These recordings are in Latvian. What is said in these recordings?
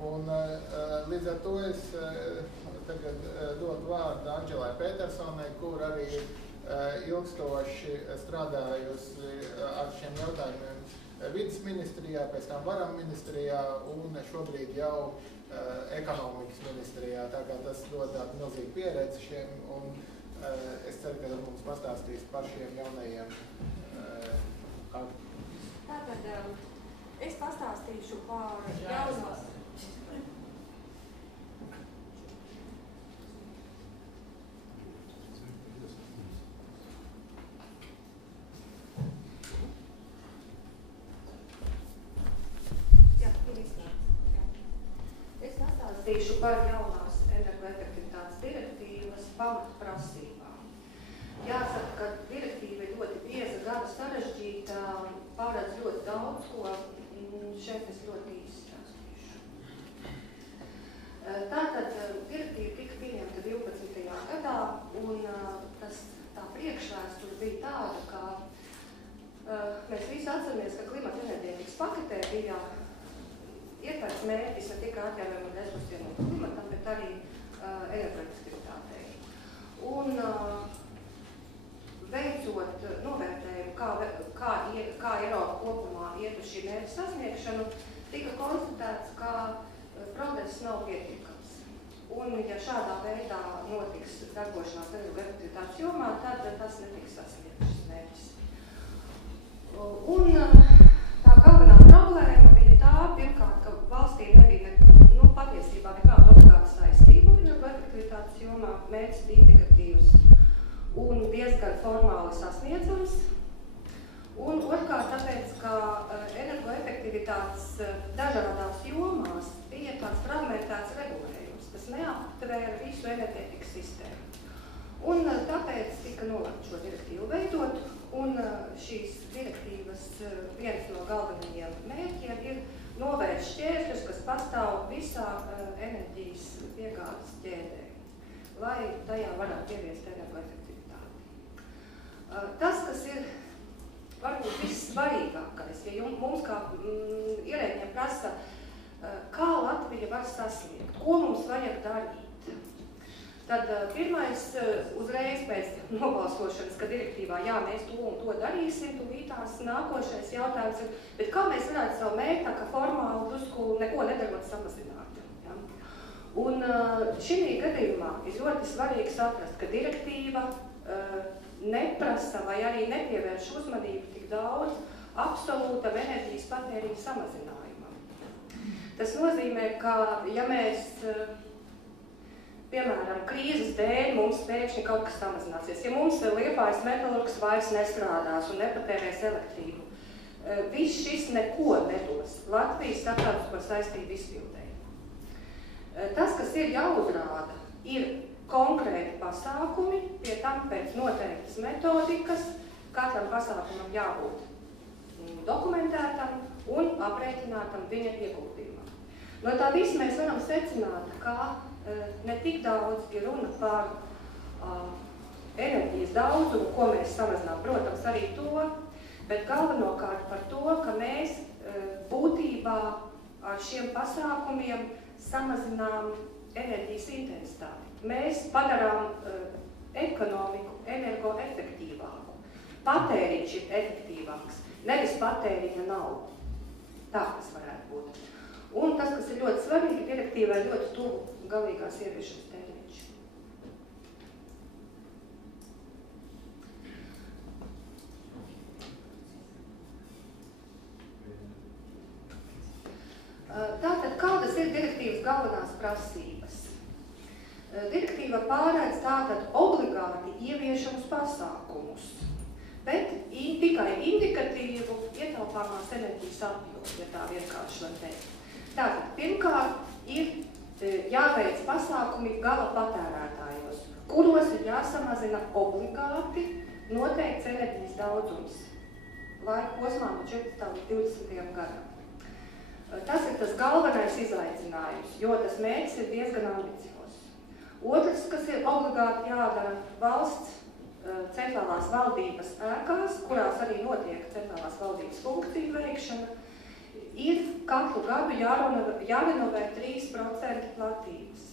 Un līdz ar to es tagad dodu vārdu Andželai Petersonai, kur arī ilgstoši strādājusi ar šiem jautājumiem vides ministrijā, pēc tam varam ministrijā un šobrīd jau ekonomikas ministrijā. Tā kā tas dod tādu milzīgu pieredzi šiem, un es ceru, ka mums pastāstīs par šiem jaunajiem Tātad es pastāstīšu par jaunos. Es pastāstīšu par jaunās energoefektivitātes direktīvas pamatprasībām. Jāsaka, ka direktīva ir ļoti bieza, gara, sarežģīta, pārēdz ļoti daudz, ko šeit es ļoti īsi stāstīšu. Tātad direktīva tika pieņemta 12. gadā, un tā priekšvēsture bija tāda, ka mēs visi atceramies, ka klimata enerģētikas paketē bija ietverts mērķis ne tikai atjaunojumiem resursiem un klimatam, bet arī energoefektivitātei. Un veicot novērtējumu, kā Eiropa kopumā iet uz šī mērķa sasniegšanu, tika konstatēts, ka progress nav pietiekams. Un, ja šādā veidā notiks darbošanās energoefektivitātes jomā, tad tas netiks sasniegts šis mērķis. Un tā galvenā problēma bija tā, pirmkārt, ka valstī nebija patiesībā nekāda obligāta saistība energoefektivitātes jomā, mērķis bija indikatīvs un diezgan formāli sasniedzams. Un otrkārt, tāpēc, ka energoefektivitātes dažādās jomās bija tāds fragmentēts regulējums, kas neaptvēra visu enerģētikas sistēmu. Un tāpēc tika nolēmts šo direktīvu veidot, un šīs direktīvas viens no galvenajiem mērķiem ir novērst šķēršļus, kas pastāv visā enerģijas piegādes ķēdē, lai tajā varētu ieviest energoefektivitāti. Tas, kas ir varbūt vissvarīgākais, ja mums kā ierēģiem prasa, kā Latvija var sasniegt, ko mums vajag darīt, tad pirmais uzreiz pēc nobalsošanas, ka direktīvā, jā, mēs to un to darīsim, tūlītās nākošais jautājums ir, bet kā mēs varētu savu mērķi, tā kā formāli drusku neko nedarot samazināt. Ja? Un šī gadījumā ir ļoti svarīgi saprast, ka direktīva neprasa vai arī nepievērš uzmanību tik daudz absolūtam enerģijas patēriņa samazinājumam. Tas nozīmē, ka ja mēs piemēram, krīzes dēļ mums pēkšņi kaut kas samazināsies. Ja mums Liepājas metalurgs vairs nestrādās un nepatērēs elektrību, viss šis neko nedos Latvijas starptautisko saistību izpildēji. Tas, kas ir jāuzrāda, ir konkrēti pasākumi, pie tam pēc noteiktas metodikas, katram pasākumam jābūt dokumentētam un aprēķinātam viņa ieguldījumam. No tā viss mēs varam secināt, ka ne tik daudz ir runa par enerģijas daudzumu, ko mēs samazinām, protams, arī to, bet galvenokārt par to, ka mēs būtībā ar šiem pasākumiem samazinām enerģijas intensitāti. Mēs padarām ekonomiku energoefektīvāku. Patēriņš ir efektīvāks, nevis patēriņa nav. Tā tas varētu būt. Un tas, kas ir ļoti svarīgi, direktīvai ļoti tuvu galīgās ieviešanas termiņš. Tātad, kādas ir direktīvas galvenās prasības? Direktīva pārēdz tātad obligāti ieviešanas pasākumus, bet tikai indikatīvu ietaupāmās enerģijas apjomu, ja tā vienkārši var teikt. Tātad, pirmkārt, ir jāveic pasākumi gala patērētājos, kuros ir jāsamazina obligāti noteikts enerģijas daudzums laika posmā no 14. līdz 20. gadam. Tas ir tas galvenais izaicinājums, jo tas mērķis ir diezgan ambiciozs. Otrs, kas ir obligāti jādara valsts centrālās valdības ēkās, kurās arī notiek centrālās valdības funkciju veikšana, ir katru gadu jārenovē 3% platības.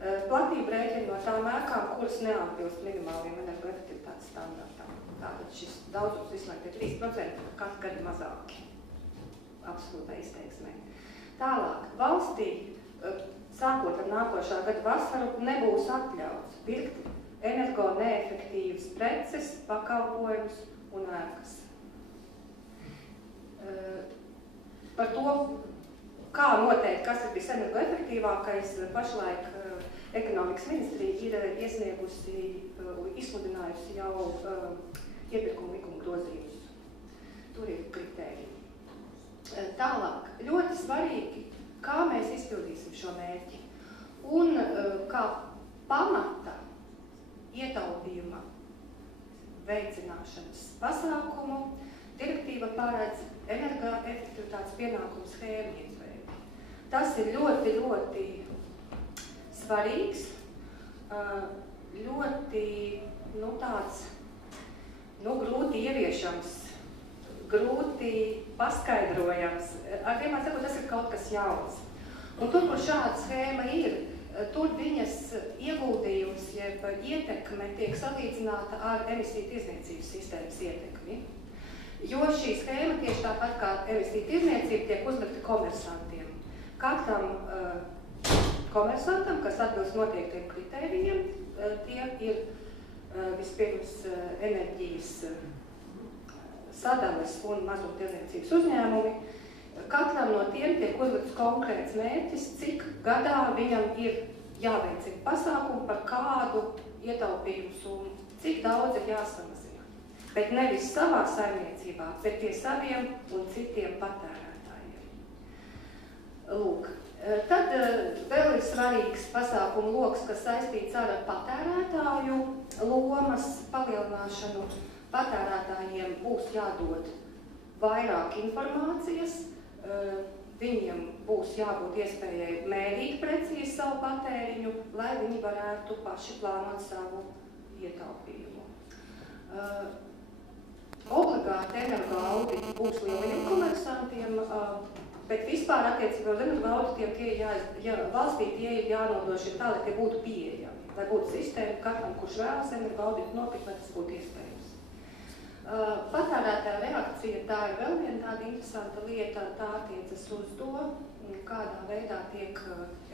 Platība rēķina no tām ēkām, kuras neatbilst minimāliem energoefektivitātes standartām. Tātad šis daudzums vislaikt ir 3%, katru gadu mazāki. Absolūtā izteiksmē. Tālāk, valstī, sākot ar nākošā gada vasaru, nebūs atļauts pirkt energo neefektīvas preces, pakalpojumus un ēkas. Par to, kā noteikt, kas ir visenergoefektīvākais, pašlaik ekonomikas ministrija ir iesniegusi, izsludinājusi jau iepirkuma likuma grozījumus. Tur ir kritēriji. Tālāk, ļoti svarīgi, kā mēs izpildīsim šo mērķi. Un kā pamata ietaupījuma veicināšanas pasākumu direktīva paredz energoefektivitātes pienākumu schēmu izveidi. Tas ir ļoti, ļoti svarīgs, ļoti, tāds, grūti ieviešams, grūti paskaidrojams. Ar vienmēr sakot, tas ir kaut kas jauns. Un tur, kur šāda schēma ir, tur viņas ieguldījums, jeb ietekme tiek salīdzināta ar emisiju tirdzniecības sistēmas ietekmi. Jo šī schēma tieši tāpat kā emisiju tirdzniecība tiek uzlikta komersantiem. Katram komersantam, kas atbilst noteiktiem kritērijiem, tie ir vispirms enerģijas sadales un mazumtirdzniecības uzņēmumi. Katram no tiem tiek uzlikts konkrēts mērķis, cik gadā viņam ir jāveicina pasākumu par kādu ietaupījumu summu, cik daudz ir jāsamazina. Bet nevis savā saimniecībā, bet pie saviem un citiem patērētājiem. Lūk, tad vēl ir svarīgs pasākumu loks, kas saistīts ar patērētāju lomas palielināšanu. Patērētājiem būs jādod vairāk informācijas, viņiem būs jābūt iespējai mērīt precīzi savu patēriņu, lai viņi varētu paši plānot savu ietaupījumu. Obligāti energo auditi būs lieliem komersantiem, bet vispār attiecībā uz energo auditiem valstī tie ir jānodrošina tā, lai tie būtu pieejami, lai būtu sistēma katram, kurš vēlas energo auditu nopirkt, lai tas būtu iespējams. Patērētāja reakcija, tā ir vēl viena tāda interesanta lieta, tā attiecas uz to, kādā veidā tiek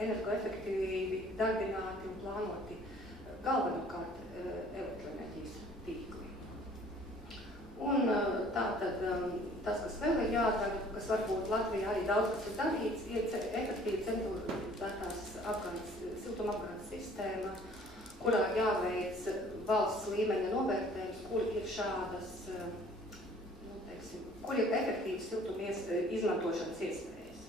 energoefektīvi darbināti un plānoti galvenokārt elektroenerģijas tīkli. Un tātad tas, kas vēl ir jādara, kas varbūt Latvijā arī daudz kas ir darīts, ir efektīvi centralizētās siltumapgādes sistēma, kurā jāveic valsts līmeņa novērtējums, kur ir šādas, kur ir efektīvas siltuma izmantošanas iespējas.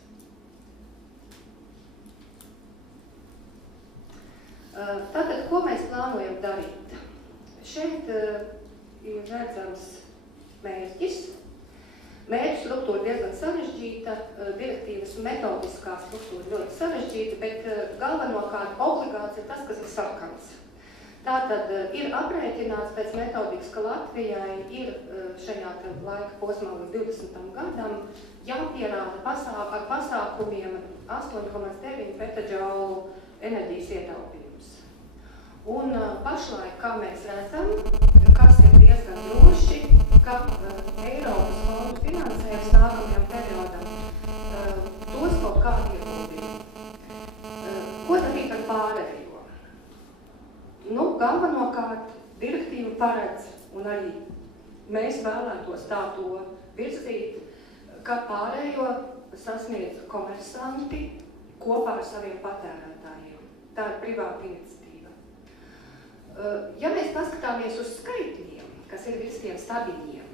Tātad, ko mēs plānojam darīt? Šeit ir redzams mērķis. Mērķu struktūra diezgan sarežģīta, direktīvas metodiskā struktūra ļoti sarežģīta, bet galvenokārt obligāts ir tas, kas ir sarkans. Tātad ir aprēķināts pēc metodikas, ka Latvijai ir šajā laika posmā līdz 20. gadam jāpierāda ar pasākumiem 8,9 petaģaulu enerģijas ietaupījums. Un pašlaik, kā mēs redzam, kas ir diezgan droši, ka Eiropas fondu finansējums nākamajam periodam dos kaut kādu ieguldījumu. Ko darīt ar pārējo? Galvenokārt direktīva paredz, un arī mēs vēlētos tā to virzīt, ka pārējo sasniedz komersanti kopā ar saviem patērētājiem. Tā ir privāta iniciatīva. Ja mēs paskatāmies uz skaitļiem, kas ir virs tiem stabiliem,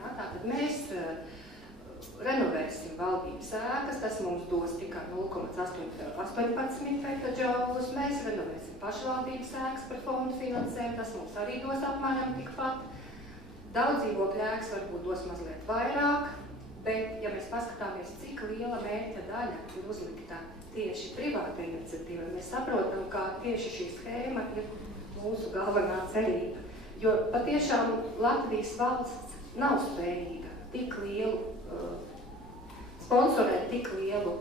tātad mēs renovēsim valdības ēkas, tas mums dos tikai 0,18 petaģaulus, mēs renovēsim pašvaldības ēkas par fondu finansējumu, tas mums arī dos apmēram tikpat. Daudz dzīvokļu ēkas varbūt dos mazliet vairāk, bet, ja mēs paskatāmies, cik liela mērķa daļa ir uzlikta tieši privāta iniciatīva, mēs saprotam, ka tieši šī schēma ir mūsu galvenā cerība. Jo patiešām Latvijas valsts nav spējīga tik lielu sponsorēt tik lielu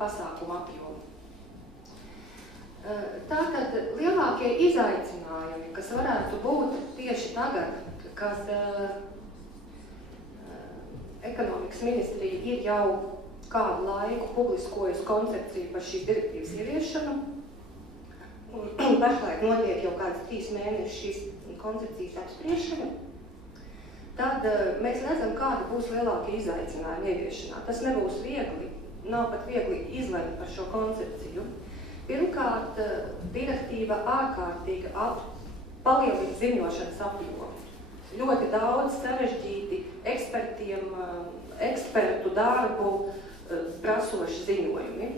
pasākumu apjomu. Tātad lielākie izaicinājumi, kas varētu būt tieši tagad, kad ekonomikas ministrija ir jau kādu laiku publiskojusi koncepciju par šīs direktīvas ieviešanu, un pašlaik notiek jau kāds 3 mēnešus šīs koncepcijas apspriešana, tad mēs redzam, kāda būs lielākie izaicinājumi ieviešanā. Tas nebūs viegli, nav pat viegli izlemt par šo koncepciju. Pirmkārt, direktīva ārkārtīgi palielina ziņošanas apjomu. Ļoti daudz sarežģīti ekspertu darbu prasoši ziņojumi.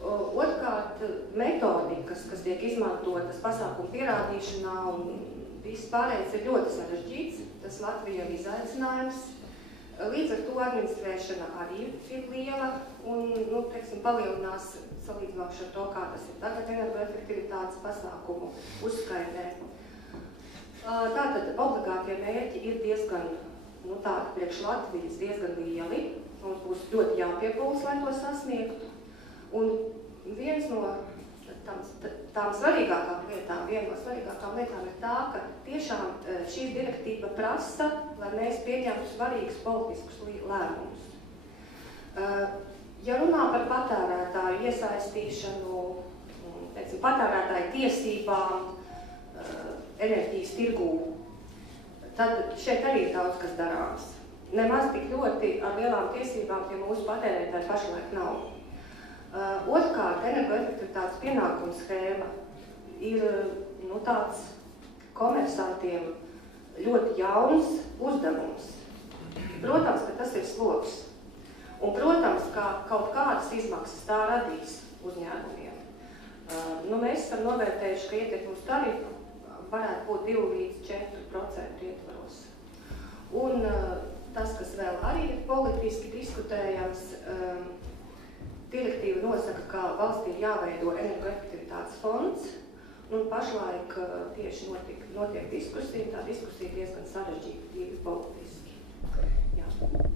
Otrkārt, metodikas, kas tiek izmantotas pasākumu pierādīšanā un viss pārējais ir ļoti sarežģīts. Tas Latvijai ir izaicinājums. Līdz ar to administrēšana arī ir liela un, palielinās salīdzinoši ar to, kā tas ir tagad energoefektivitātes pasākumu uzskaitē. Tātad obligātie mērķi ir diezgan, tādi priekš Latvijas diezgan lieli. Mums būs ļoti jāpiepūlas, lai to sasniegtu. Un viens no tām svarīgākām lietām, viena no svarīgākām lietām ir tā, ka tiešām šī direktīva prasa, lai mēs pieņemtu svarīgus politiskus lēmumus. Ja runā par patērētāju iesaistīšanu, patērētāju tiesībām, enerģijas tirgū, tad šeit arī ir daudz kas darāms. Nemaz tik ļoti ar lielām tiesībām pie mūsu patērētāji pašlaik nav. Otrkārt, energoefektivitātes pienākumu schēma ir tāds komersantiem ļoti jauns uzdevums. Protams, ka tas ir sloks. Un, protams, ka kaut kādas izmaksas tā radīs uzņēmumiem. Mēs esam novērtējuši, ka ietekme uz tarifu varētu būt 2 līdz 4% ietvaros. Un tas, kas vēl arī ir politiski diskutējams, direktīva nosaka, ka valstī ir jāveido energoefektivitātes fonds, un pašlaik tieši notiek diskusija, tā diskusija diezgan sarežģīta, tīri politiski. Jā.